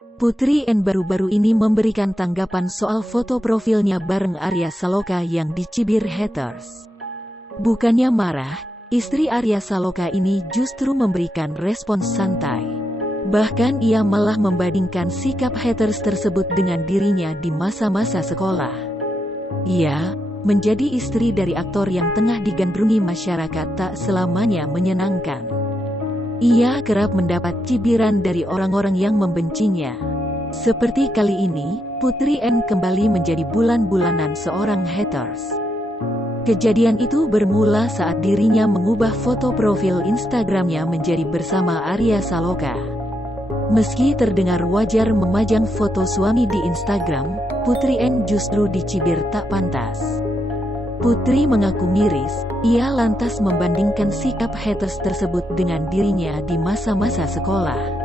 Putri N baru-baru ini memberikan tanggapan soal foto profilnya bareng Arya Saloka yang dicibir haters. Bukannya marah, istri Arya Saloka ini justru memberikan respons santai. Bahkan ia malah membandingkan sikap haters tersebut dengan dirinya di masa-masa sekolah. Ia, menjadi istri dari aktor yang tengah digandrungi masyarakat, tak selamanya menyenangkan. Ia kerap mendapat cibiran dari orang-orang yang membencinya. Seperti kali ini, Putri N kembali menjadi bulan-bulanan seorang haters. Kejadian itu bermula saat dirinya mengubah foto profil Instagramnya menjadi bersama Arya Saloka. Meski terdengar wajar memajang foto suami di Instagram, Putri N justru dicibir tak pantas. Putri mengaku miris, ia lantas membandingkan sikap haters tersebut dengan dirinya di masa-masa sekolah.